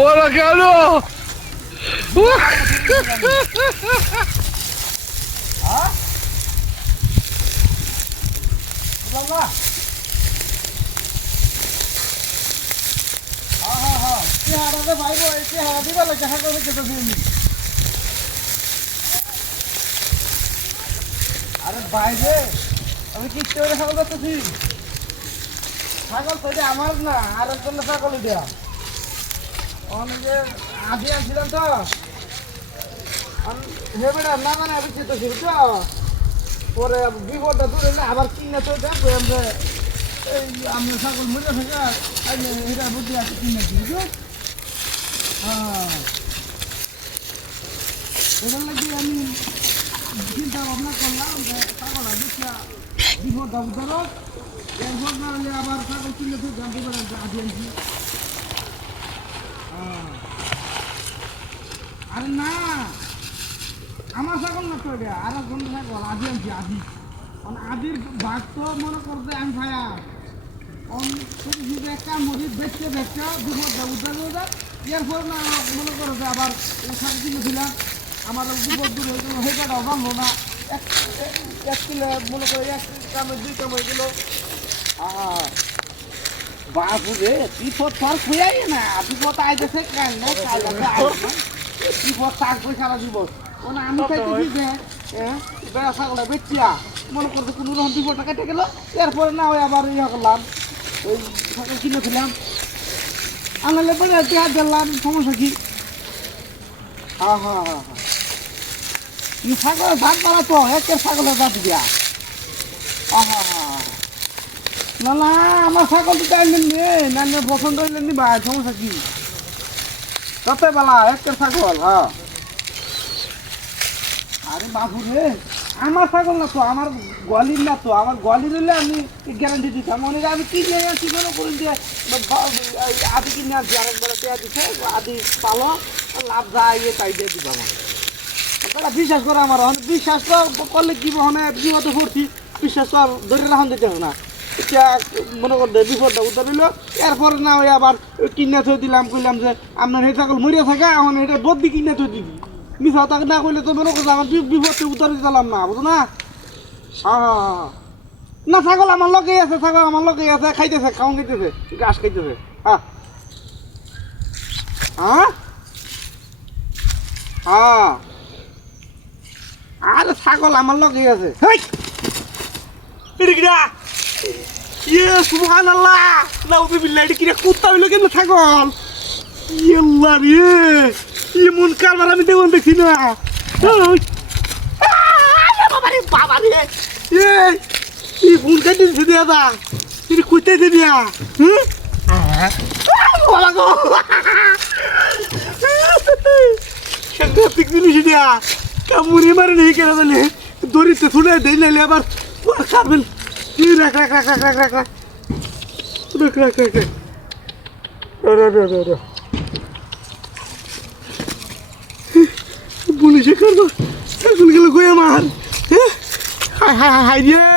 ওরা কেন আরে বাইরে আমি কি করে ছাগল করতেছি? ছাগল তো এটা আমার না, আর একজন ছাগল দেয়া অনেকে আধি আনছিলাম তো হেবেটা না মানে আমি চেতেছি তো পরে বিপদটা দূরে না আবার কিনে তো দেখবো আমরা এই আমরা ছাগল মরে থাকে এটা বুদ্ধি আছে কিনেছি বুঝছো? হ্যাঁ এটার লাগে আমি চিন্তা ভাবনা করলাম যে ছাগলটা দেখিয়া বিপদটা উদ্ধার এরপর না হলে আবার ছাগল কিনে তো জানতে পারেন যে আধি আনছি। আরে না আমার ছাগল না তো এটা আর একজন ছাগল আধি আনছি আধি আদির ভাগ তো মনে করতে আমি ভাইয়া একটা মরিচ বেচতে বেচতে বিপদটা উদ্ধার হয়ে যায় এরপর না মনে করো যে আবার ছাগল কিনেছিলাম আমার বিপদ দূর হয়ে গেল হেঁটাটাও বাঁধলো না এক কিলো মনে করে এক কামে দুই কামে গেল বাপুরে বিপদ তো আর খুঁয়াই না বিপদ আইতেছে কাল না কাল বিপদ থাকবে সারা জীবন আমি চাইতেছি যে বেড়া ছাগলা বেচিয়া মনে করছে কোনো রকম বিপদটা কেটে গেল এরপরে না হয় আবার ইয়ে করলাম ওই ছাগল কিনেছিলাম আনালে পরে দেওয়া দিলাম সমস্যা কি? হ্যাঁ হ্যাঁ হ্যাঁ হ্যাঁ ছাগলের দাঁত পালা তো একের ছাগলের দাঁত দিয়া হ্যাঁ হ্যাঁ হ্যাঁ না না আমার ছাগল তো চাইলেন নি না পছন্দ হইলেন নি ভাই সমস্যা কি? কত বেলা একের ছাগল হ্যাঁ আরে বাবু রে আমার ছাগল না তো আমার গোয়ালির না তো আমার গোয়ালির হলে আমি গ্যারান্টি দিতাম মনে আমি কি নিয়ে আসছি মনে করুন যে আদি কিনে আসছি আরেকবার দেওয়া দিচ্ছে আদি পালো লাভ যায় ইয়ে তাই দিয়ে দিব আমার আপনারা বিশ্বাস করে আমার বিশ্বাস করলে কি মানে বিপদে ভর্তি বিশ্বাস তো আর ধরে রাখুন দিতে হবে না এটা মনে করতে বিপদটা উদ্ধার হইলো এরপরে না ওই আবার কিনে থই দিলাম কইলাম যে আপনার এই ছাগল মরিয়া থাকে আমার এটা বদ্দি কিনে থই দিবি মিশা তাকে না করলে তো মনে করছে আমার বিপদে উদ্ধার দিলাম না বুঝো না? হ্যাঁ না ছাগল আমার লগেই আছে ছাগল আমার লগেই আছে খাইতেছে খাওয়ান খাইতেছে ঘাস খাইতেছে হ্যাঁ হ্যাঁ হ্যাঁ আরে ছাগল আমার লগেই আছে ইয়ে সুবহানাল্লাহ নাউযুবিল্লাহ এটা কি রে কুত্তা হইলো কেন ছাগল ইল্লাহ রে এমন কারবার আমি দেখুন দেখছি না বাবা রে এই ফোন কাটি দিছে দিয়া দা তুই কইতে দিবি বাবা গো সাংঘাতিক জিনিস দিয়া কামড়ি মারে নেই কেন বলে দড়িতে ছুড়ে দেই নাইলে আবার খাবেন রাখ রাখ রাখ রাখ রাখ রাখ রাখ রাখ রাখ রাখ রাখ পুলিশে কারবার এখন গেল কই আমার হাই হাই হাই রে